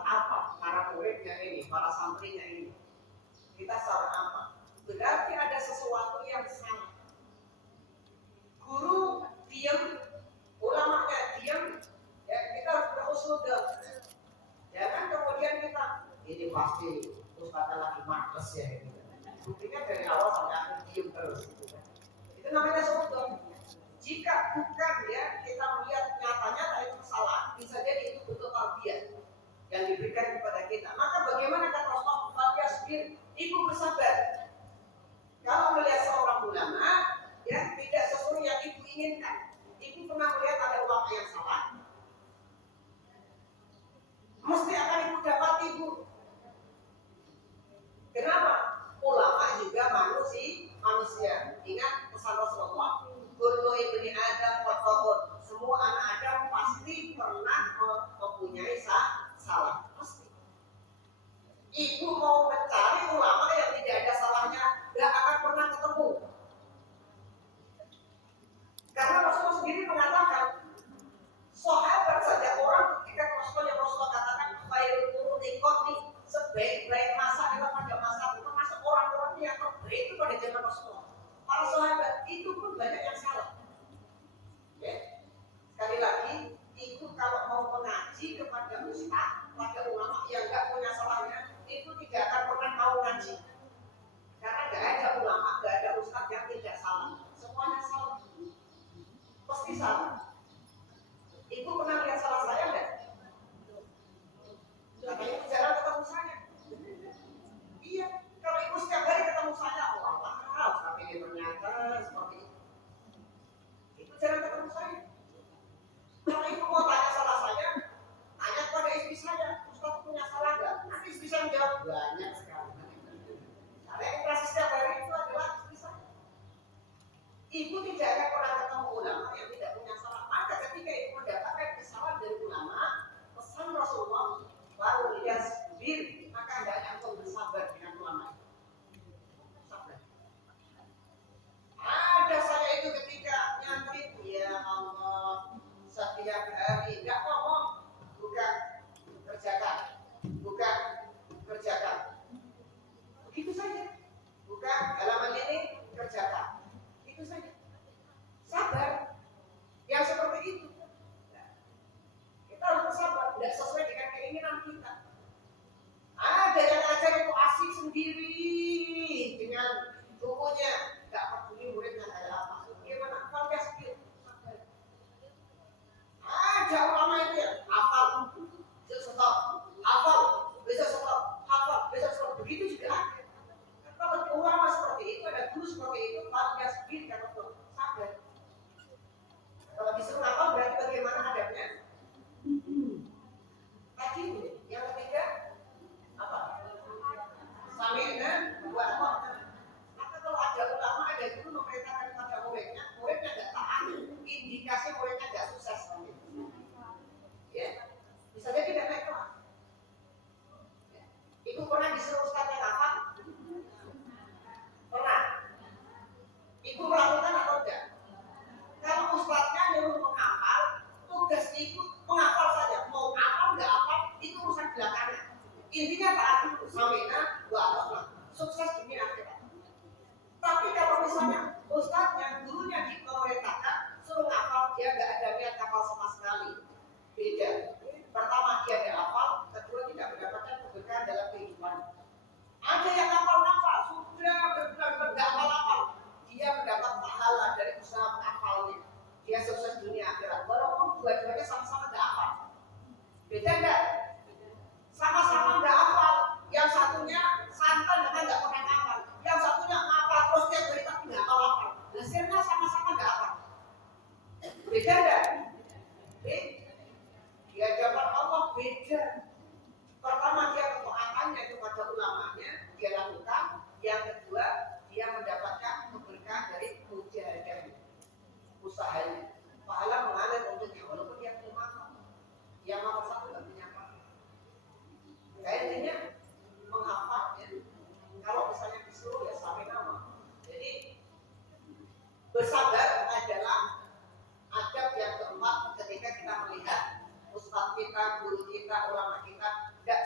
salah apa? Para muridnya ini, para santrinya ini. Kita salah apa? Berarti ada sesuatu yang salah. Guru diam, ulamanya diam, ya kita harus berhusnudon. Ya kan kemudian kita ini pasti Ustaznya lagi makles ya ini. Buktinya dari awal sampai akhir diam terus. Itu namanya husnudon. Jika bukan ya kita melihat nyata-nyata itu kesalahan, bisa jadi itu bentuk tarbiyah yang diberikan kepada kita. Maka bagaimana kata Rasulullah, "Falyasbir," ibu bersabar. Kalau melihat seorang ulama, ya tidak sesuai yang ibu inginkan. Ibu pernah melihat ada ulama yang salah, mesti akan ibu dapat ibu. Kenapa? Ulama juga manusia. Ingat pesan Rasulullah, kullu ibni Adam khata'un. Semua anak Adam pasti pernah mempunyai salah. Pasti. Ibu mau mencari ulama yang tidak ada salahnya, gak akan pernah ketemu. Karena Rasulullah sendiri mengatakan, sahabat saja orang ketika Rasulullah katakan khairul quruni qarni, sebaik-baik masa adalah pada masa itu, termasuk orang-orang yang terbaik itu pada zaman Rasulullah. Para sahabat itu pun banyak yang salah. Ya. Sekali lagi, ibu kalau mau mengaji kepada ustaz, pada ulama yang enggak punya salahnya, itu tidak akan pernah mau ngaji. Karena enggak ada ulama, enggak ada ustaz yang tidak salah. Semuanya salah. Pasti salah. Ibu pernah lihat salah saya enggak? Karena ibu jarang ketemu saya. Iya, kalau ibu setiap hari ketemu saya, tapi ini ternyata seperti itu. Ibu jarang ketemu saya. Kalau ibu mau tanya salah saya, tanya kepada istri saya, Ustaz punya salah enggak? Nanti istri saya menjawab, banyak sekali. Karena yang operasi setiap hari itu adalah istri saya. Ibu tidak akan pernah ketemu ulama yang tidak punya salah. Maka ketika ibu mendapatkan kesalahan dari ulama, pesan Rasulullah, baru dia sendiri, maka hendaknya engkau bersabar dengan ulama itu. Sabar. Ada saya itu ketika nyantri, ya Allah, setiap hari enggak ngomong, bukan kerjakan, begitu saja. Bukan halaman ini kerjakan, itu saja. Sabar. Yang seperti itu. Kita harus bersabar, tidak sesuai dengan keinginan kita. Ada yang ajar itu asik sendiri dengan bukunya, nggak peduli muridnya kayak apa. Gimana? Kalau dia sendiri, sabar. Ada ulama itu ya, hafal, stop, hafal, besok stop, hafal, besok stop. Begitu juga ada. Kalau ulama seperti itu, ada guru seperti itu, kalau dia sendiri kan sabar. Kalau disuruh hafal berarti bagaimana adabnya? Tadi yang ketiga apa? Sami'na wa ata'na. Maka kalau ada ulama, ada guru memerintahkan kepada muridnya nggak taat, indikasi muridnya nggak sukses. Ya, bisa jadi tidak naik kelas. Ya. Ibu pernah disuruh ustaznya hafal? Pernah. Ibu melakukan atau enggak? Kalau ustaznya nyuruh menghafal, tugas ibu menghafal saja. Mau hafal enggak hafal, itu urusan belakangan. Intinya taat dulu, sami'na wa ata'na. Sukses dunia akhirat. Tapi kalau misalnya ustaznya, gurunya diperintahkan suruh hafal, dia enggak ada niat hafal sama sekali. Beda. Pertama dia tidak hafal, kedua tidak mendapatkan keberkahan dalam kehidupan. Ada yang hafal-hafal, sudah berbulan-bulan enggak hafal-hafal. Dia mendapat pahala dari usaha menghafalnya. Dia sukses dunia akhirat. Walaupun dua-duanya sama-sama enggak hafal. Beda enggak? Sama-sama enggak hafal. Yang satunya santai dengan enggak pernah hafal. Yang satunya hafal terus dia beri tapi enggak hafal. Hasilnya sama-sama enggak hafal. Beda enggak? Dia jawaban Allah beda. Pertama dia ketaatannya kepada ulamanya dia lakukan. Yang kedua dia mendapatkan keberkahan dari mujahadahnya, usahanya. Pahala mengalir untuknya walaupun dia belum hafal. Yang nomor satu tidak punya apa. Intinya menghafal ya. Kalau misalnya disuruh ya sampai nama. Jadi bersabar adalah adab yang keempat ketika kita melihat ustaz kita, guru kita, ulama kita nggak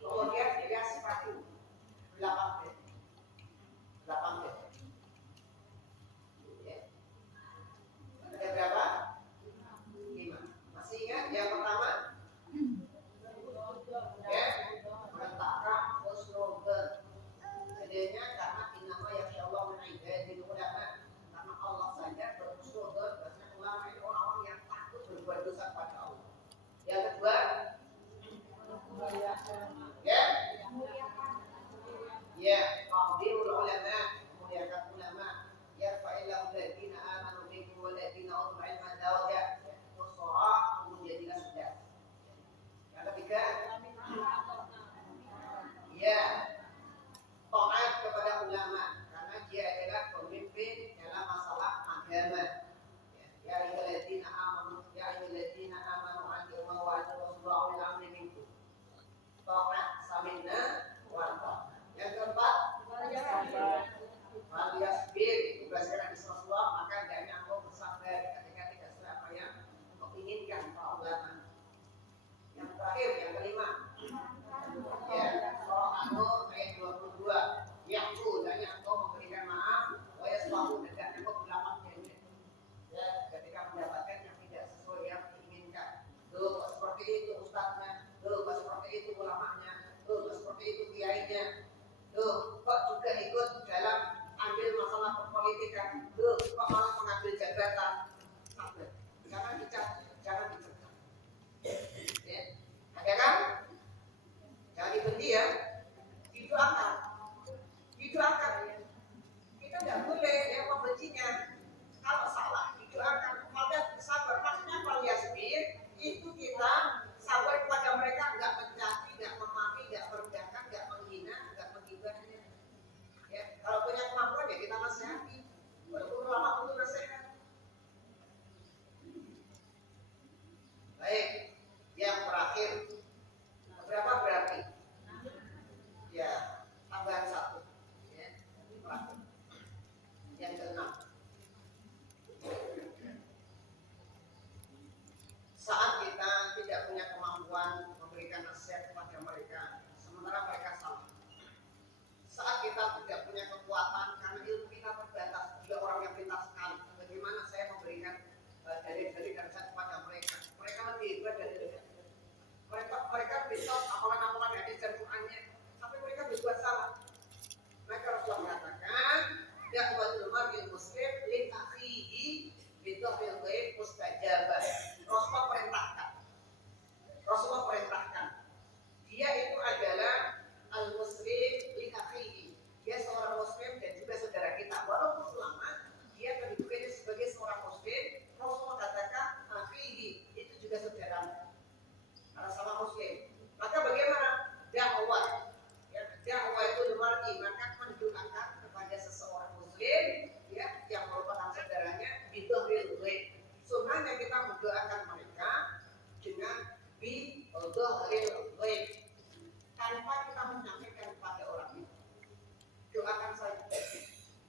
kemudian dia sepatu 8 bed. 8 bed. Ya. Ada berapa? 5. Masih ingat yang pertama? Ya, meletakkan husnuzon. Jadinya karena inama ya Allah menaikkan di ulama, karena Allah saja berhusnuzon. Karena ulama itu orang yang takut berbuat dosa pada Allah. Yang kedua, ya, ta'zimul ulama, memuliakan ulama. Ya fa'illahu alladziina aamanu minkum walladziina utul ilma darajat. Surah menjadilah sudah. Yang ketiga, ya, taat kepada ulama karena dia adalah pemimpin dalam masalah agama. Ya ayyuhalladzina amanu atii'u wa atii'u rasulah wa ulil amri minkum. Taat samina wa ta'at. Yang keempat, Faliyasbir, itu berdasarkan hadis Rasulullah, maka hendaknya engkau bersabar ketika tidak sesuai apa yang engkau inginkan para ulama. Yang terakhir, yang kelima, ya, surah An-Nur ayat 22, yaitu hendaknya engkau memberikan maaf, wa yasfahu, hendaknya engkau berlapak dendek. Ya, ketika mendapatkan yang tidak sesuai yang diinginkan. Tuh, seperti itu ustaznya, tuh, seperti itu ulamanya, tuh, seperti itu kiainya. Tuh, kok juga ikut dalam ambil masalah perpolitikan. Tuh, kok malah mengambil jabatan. Jangan dicegah. Ya. Ada kan? Jangan dibenci ya. Didoakan. Kita tidak boleh yang membencinya. Kalau salah, didoakan. Maka sabar. Maksudnya Faliyasbir itu kita sabar kepada mereka, enggak mencaci, enggak memaki, enggak merendahkan, enggak menghina, enggak menghibahnya. Ya, kalau punya kemampuan ya kita nasihati. Walaupun ulama untuk nasihat. Baik, yang terakhir berapa berarti? Ya, tambahan 1. Ya, terakhir. Yang keenam. Saat kita tidak punya kemampuan memberikan nasihat kepada mereka, sementara mereka salah. Saat kita tidak punya kekuatan karena ilmu kita terbatas, juga orang yang pintar sekali. Bagaimana saya memberikan dalil-dalil dan nasihat kepada mereka? Mereka lebih hebat dari mereka pintar apalan hadis dan Qur'annya, tapi mereka berbuat salah. Maka Rasulullah mengatakan, da'watul mar'il muslim li akhihi bidhahil ghaib mustajabah. Rasulullah perintahkan. Dia itu adalah al-muslim li akhihi. Dia seorang muslim dan juga saudara kita. Walaupun ulama, dia kedudukannya sebagai seorang muslim. Rasulullah katakan akhihi, itu juga saudara. Karena sama muslim. Maka bagaimana? Dakwah. Ya, dakwah itu mar'i, maka mendoakan kepada seseorang muslim ya, yang merupakan saudaranya bidhahil ghaib. Sunnahnya kita mendoakan mereka dengan bidhahil ghaib, tanpa kita menyampaikan kepada orang itu. Doakan saja.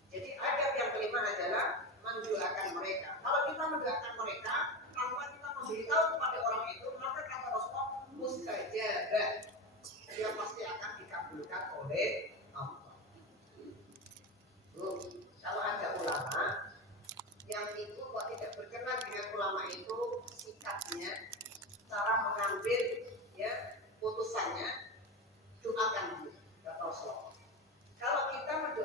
Jadi adab yang kelima adalah mendoakan mereka. Kalau kita mendoakan mereka tanpa kita memberitahu kepada orang itu, maka kata Rasulullah mustajabah, dia pasti akan dikabulkan oleh Allah. Kalau ada ulama yang itu kok tidak berkenan dengan ulama itu, sikapnya, cara mengambil ya putusannya, doakan dia, kata Rasulullah. Kalau kita mendoakan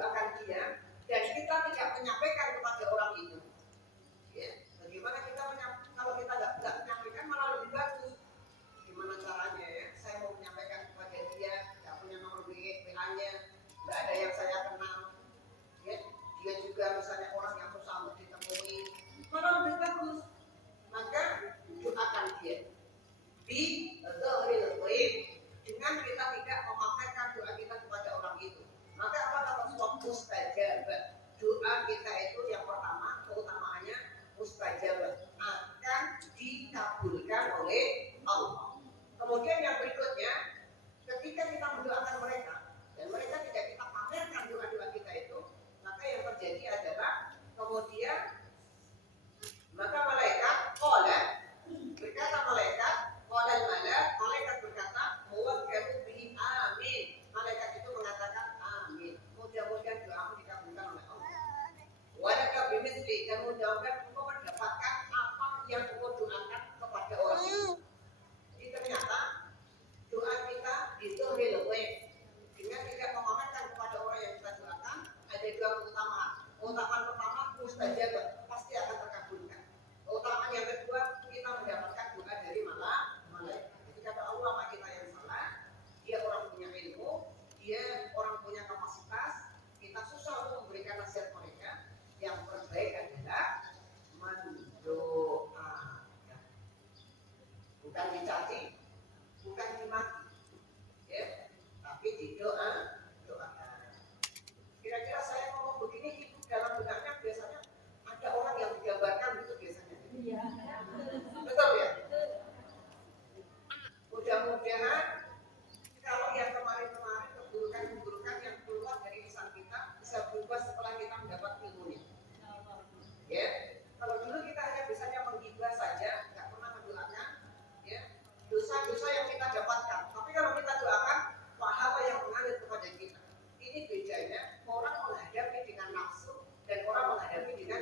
dosa yang kita dapatkan. Tapi kalau kita doakan, pahala yang mengalir kepada kita. Ini bedanya orang menghadapi dengan nafsu dan orang menghadapi dengan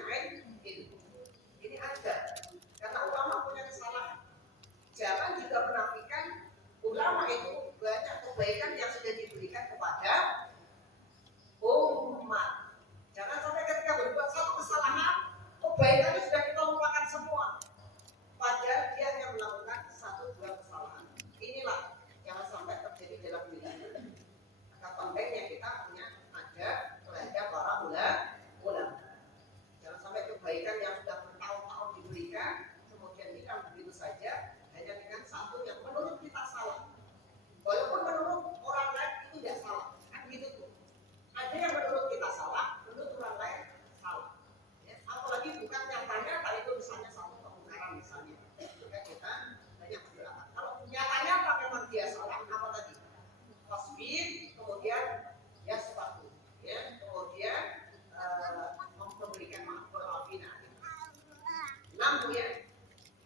ilmu. Ini ada. Karena ulama punya kesalahan. Jangan juga menafikan ulama itu banyak kebaikan yang sudah diberikan kepada umat. Jangan sampai ketika berbuat satu kesalahan, kebaikannya sudah kita lupakan semua. Padahal dia hanya melakukan satu dua kesalahan. Inilah jangan sampai terjadi dalam diri kita. Maka pentingnya kita punya ada terhadap para ulama. Jangan sampai kebaikan yang sudah bertahun-tahun diberikan kemudian hilang begitu saja hanya dengan satu yang menurut kita salah. Walaupun menurut orang lain itu tidak salah, kan gitu tuh. Ada yang menurut kita salah, menurut orang lain salah. Ya, apalagi bukan nyatanya kalau itu misalnya satu kebenaran misalnya, maka kita banyak berdoa. Kalau nyatanya apa memang dia salah, apa tadi? Tasbih, kemudian ya sepatu, ya, kemudian memberikan maaf berlapina. 6 ya,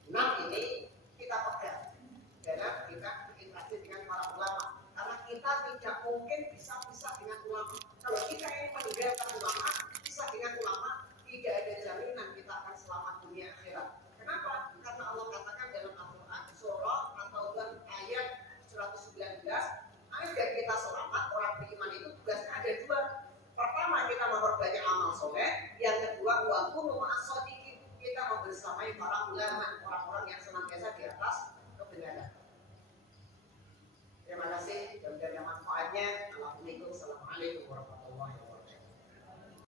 6 ini kita pegang dalam kita berinteraksi dengan para ulama. Karena kita tidak mungkin bisa pisah dengan ulama. Kalau kita ingin meninggalkan ulama, pisah dengan ulama, tidak ada jaminan kita akan selamat dunia akhirat. Kenapa? Karena Allah katakan dalam Al-Quran surah atau ayat 119, agar kita selamat orang beriman itu tugasnya ada dua. Pertama, kita memperbanyak amal soleh. Yang kedua, wakunu ma'as-shodiqin, kita membersamai para ulama, orang-orang yang senantiasa di atas kebenaran. Terima kasih, mudah-mudahan manfaatnya. Assalamualaikum